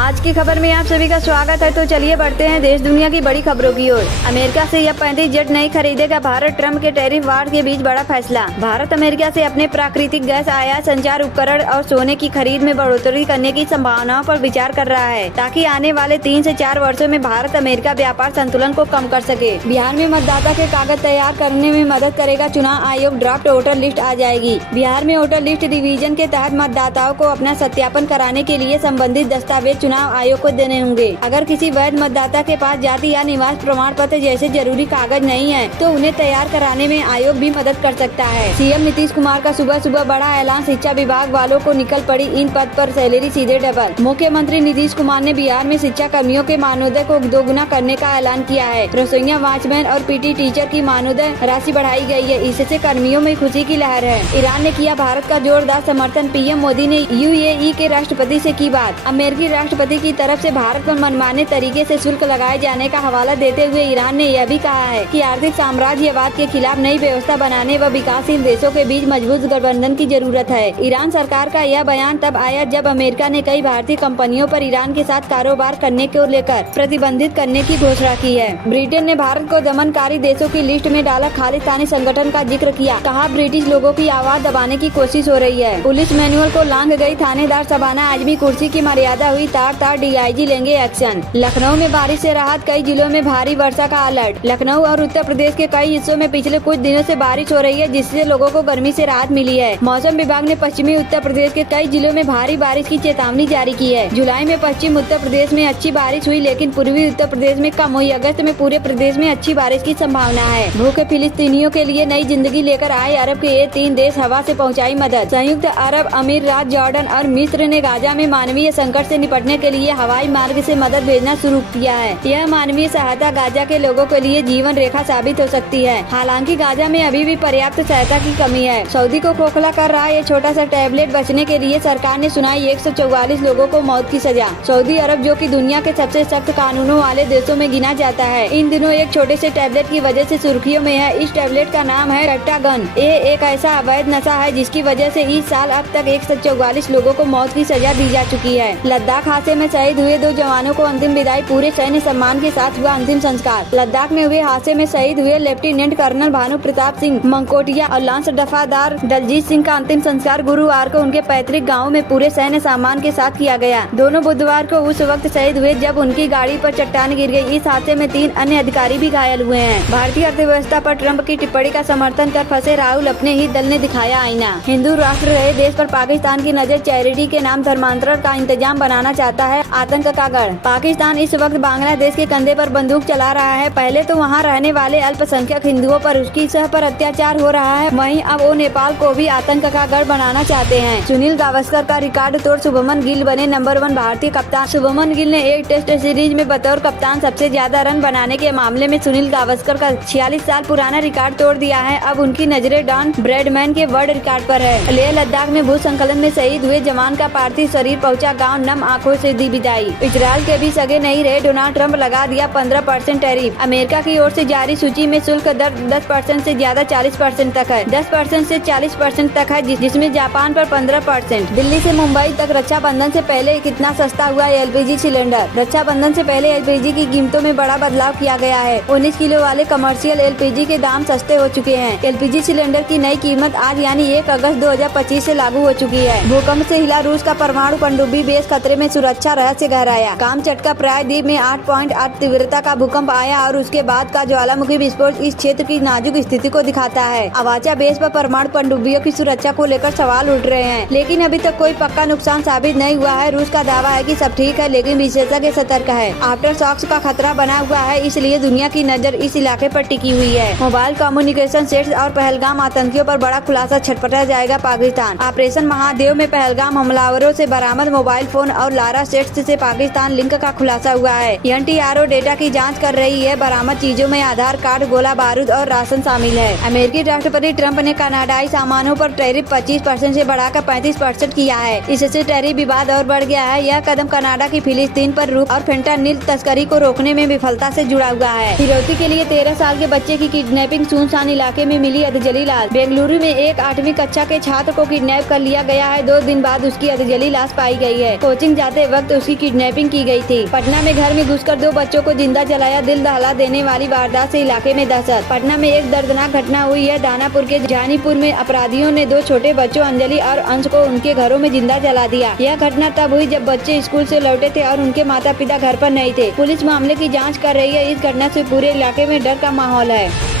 आज की खबर में आप सभी का स्वागत है। तो चलिए बढ़ते हैं देश दुनिया की बड़ी खबरों की ओर। अमेरिका से F-35 जेट नहीं खरीदेगा भारत, ट्रंप के टैरिफ वार के बीच बड़ा फैसला। भारत अमेरिका से अपने प्राकृतिक गैस आयात, संचार उपकरण और सोने की खरीद में बढ़ोतरी करने की संभावनाओं पर विचार कर रहा है, ताकि आने वाले 3 से 4 वर्षों में भारत अमेरिका व्यापार संतुलन को कम कर सके। बिहार में मतदाता के कागज तैयार करने में मदद करेगा चुनाव आयोग, ड्राफ्ट वोटर लिस्ट आ जाएगी। बिहार में वोटर लिस्ट डिवीजन के तहत मतदाताओं को अपना सत्यापन कराने के लिए संबंधित दस्तावेज चुनाव आयोग को देने होंगे। अगर किसी वैध मतदाता के पास जाति या निवास प्रमाण पत्र जैसे जरूरी कागज नहीं है, तो उन्हें तैयार कराने में आयोग भी मदद कर सकता है। सीएम नीतीश कुमार का सुबह सुबह बड़ा ऐलान, शिक्षा विभाग वालों को निकल पड़ी इन पद पर सैलरी सीधे डबल। मुख्यमंत्री नीतीश कुमार ने बिहार में शिक्षा कर्मियों के मानदेय को दोगुना करने का ऐलान किया है। रसोइया, वॉचमैन और पीटी टीचर की मानदेय राशि बढ़ाई गई है। इससे कर्मियों में खुशी की लहर है। ईरान ने किया भारत का जोरदार समर्थन, पीएम मोदी ने यूएई के राष्ट्रपति से की बात। अमेरिकी राष्ट्रपति की तरफ से भारत पर मनमाने तरीके से शुल्क लगाए जाने का हवाला देते हुए ईरान ने यह भी कहा है कि आर्थिक साम्राज्यवाद के खिलाफ नई व्यवस्था बनाने व विकासशील देशों के बीच मजबूत गठबंधन की जरूरत है। ईरान सरकार का यह बयान तब आया जब अमेरिका ने कई भारतीय कंपनियों पर ईरान के साथ कारोबार करने को लेकर प्रतिबंधित करने की घोषणा की है। ब्रिटेन ने भारत को दमनकारी देशों की लिस्ट में डाला, खालिस्तानी संगठन का जिक्र किया, कहा ब्रिटिश लोगों की आवाज दबाने की कोशिश हो रही है। पुलिस मैनुअल को लांघ गई थानेदार शबाना आजमी, कुर्सी की मर्यादा हुई तार तार, डीआईजी लेंगे एक्शन। लखनऊ में बारिश से राहत, कई जिलों में भारी वर्षा का अलर्ट। लखनऊ और उत्तर प्रदेश के कई हिस्सों में पिछले कुछ दिनों से बारिश हो रही है, जिससे लोगों को गर्मी से राहत मिली है। मौसम विभाग ने पश्चिमी उत्तर प्रदेश के कई जिलों में भारी बारिश की चेतावनी जारी की है। जुलाई में पश्चिम उत्तर प्रदेश में अच्छी बारिश हुई, लेकिन पूर्वी उत्तर प्रदेश में कम हुई। अगस्त में पूरे प्रदेश में अच्छी बारिश की संभावना है। भूखे फिलिस्तीनियों के लिए नई जिंदगी लेकर आए अरब के ये 3 देश, हवा से पहुँचाई मदद। संयुक्त अरब अमीरात, जॉर्डन और मिस्र ने गाजा में मानवीय संकट से निपटने के लिए हवाई मार्ग से मदद भेजना शुरू किया है। यह मानवीय सहायता गाजा के लोगों के लिए जीवन रेखा साबित हो सकती है। हालांकि गाजा में अभी भी पर्याप्त सहायता की कमी है। सऊदी को खोखला कर रहा ये छोटा सा टैबलेट, बचने के लिए सरकार ने सुनाई 144 लोगों को मौत की सजा। सऊदी अरब, जो कि दुनिया के सबसे सख्त कानूनों वाले देशों में गिना जाता है, इन दिनों एक छोटे से टैबलेट की वजह से सुर्खियों में है। इस टैबलेट का नाम है पेंटागन। ये एक ऐसा अवैध नशा है जिसकी वजह से इस साल अब तक 144 लोगों को मौत की सजा दी जा चुकी है। लद्दाख हादसे में शहीद हुए 2 जवानों को अंतिम विदाई, पूरे सैन्य सम्मान के साथ हुआ अंतिम संस्कार। लद्दाख में हुए हादसे में शहीद हुए लेफ्टिनेंट कर्नल भानु प्रताप सिंह मंकोटिया और लांस दफादार दलजीत सिंह का अंतिम संस्कार गुरुवार को उनके पैतृक गाँव में पूरे सैन्य सम्मान के साथ किया गया। दोनों बुधवार को उस वक्त शहीद हुए जब उनकी गाड़ी पर चट्टान गिर गई। इस हादसे में 3 अन्य अधिकारी भी घायल हुए हैं। भारतीय अर्थव्यवस्था पर ट्रंप की टिप्पणी का समर्थन कर फंसे राहुल, अपने ही दल ने दिखाया आईना। हिंदू राष्ट्र रहे देश पर पाकिस्तान की नजर, चैरिटी के नाम धर्मांतरण का इंतजाम बनाना चाहता है आतंक का गढ़। पाकिस्तान इस वक्त बांग्लादेश के कंधे पर बंदूक चला रहा है। पहले तो वहां रहने वाले अल्पसंख्यक हिंदुओं पर उसकी सह पर अत्याचार हो रहा है, वहीं अब वो नेपाल को भी आतंक का गढ़ बनाना चाहते हैं। सुनील गावस्कर का रिकॉर्ड तोड़ शुभमन गिल बने नंबर 1 भारतीय कप्तान। शुभमन गिल ने एक टेस्ट सीरीज में बतौर कप्तान सबसे ज्यादा रन बनाने के मामले में सुनील गावस्कर का 46 साल पुराना रिकॉर्ड तोड़ दिया है। अब उनकी नजरें डॉन ब्रैडमैन के वर्ल्ड रिकॉर्ड पर है। लेह लद्दाख में भूस्खलन में शहीद हुए जवान का पार्थिव शरीर पहुंचा गांव, नम आंखों से दी विदाई। इजरायल के भी सगे नहीं रहे, डोनाल्ड ट्रंप लगा दिया 15% टैरिफ। अमेरिका की ओर से जारी सूची में शुल्क दर 10% से ज्यादा 40% तक है, 10% से 40% तक है, जिसमें जापान पर 15%। दिल्ली से मुंबई तक रक्षाबंधन से पहले कितना सस्ता हुआ एलपीजी सिलेंडर। रक्षाबंधन से पहले एलपीजी की कीमतों में बड़ा बदलाव किया गया है। 19 किलो वाले कमर्शियल एलपीजी के दाम सस्ते हो चुके हैं। एलपीजी सिलेंडर की नई कीमत आज यानी 1 अगस्त 2025 से लागू हो चुकी है। भूकंप से हिला रूस का परमाणु पनडुब्बी बेस, खतरे में, सुरक्षा रहस्य गहराया। कामचटका प्रायद्वीप में 8.8 तीव्रता का भूकंप आया और उसके बाद का ज्वालामुखी विस्फोट इस क्षेत्र की नाजुक स्थिति को दिखाता है। अवाचा बेस पर परमाणु पनडुब्बियों की सुरक्षा को लेकर सवाल उठ रहे हैं, लेकिन अभी तक कोई पक्का नुकसान साबित नहीं हुआ है। रूस का दावा है कि सब ठीक है, लेकिन विशेषज्ञ सतर्क है। आफ्टर शॉक्स का खतरा बना हुआ है, इसलिए दुनिया की नजर इस इलाके पर टिकी हुई है। मोबाइल कम्युनिकेशन सेट्स और पहलगाम आतंकियों पर बड़ा खुलासा, छटपटा जाएगा पाकिस्तान। ऑपरेशन महादेव में पहलगाम हमलावरों से बरामद मोबाइल फोन और लारा सेट्स से पाकिस्तान लिंक का खुलासा हुआ है। एनटीआरओ डेटा की जांच कर रही है। बरामद चीजों में आधार कार्ड, गोला बारूद और राशन शामिल है। अमेरिकी राष्ट्रपति ट्रंप ने कनाडाई सामानों पर टैरिफ 25% से बढ़ाकर 35% किया है। इससे टैरिफ विवाद और बढ़ गया है। यह कदम कनाडा की फिलिस्तीन पर रुख और फेंटानिल तस्करी को रोकने में विफलता से जुड़ा हुआ है। फिरौती के लिए 13 साल के बच्चे की किडनैपिंग, सुनसान इलाके में मिली अधजली लाश। बेंगलुरु में एक 8वीं कक्षा के छात्र को किडनैप कर लिया गया है। 2 दिन बाद उसकी अधजली लाश पाई गई है। कोचिंग जाते वक्त उसकी किडनैपिंग की गई थी। पटना में घर में घुसकर 2 बच्चों को जिंदा जलाया, दिल दहला देने वाली वारदात से इलाके में दहशत। पटना में एक दर्दनाक घटना हुई है। दानापुर के जानीपुर में अपराधियों ने 2 छोटे बच्चों अंजलि और अंश को उनके घरों में जिंदा जला दिया। यह घटना तब हुई जब बच्चे स्कूल से लौटे थे और उनके माता पिता घर पर नहीं थे। पुलिस मामले की जाँच कर रही है। इस घटना से पूरे इलाके में डर का माहौल है।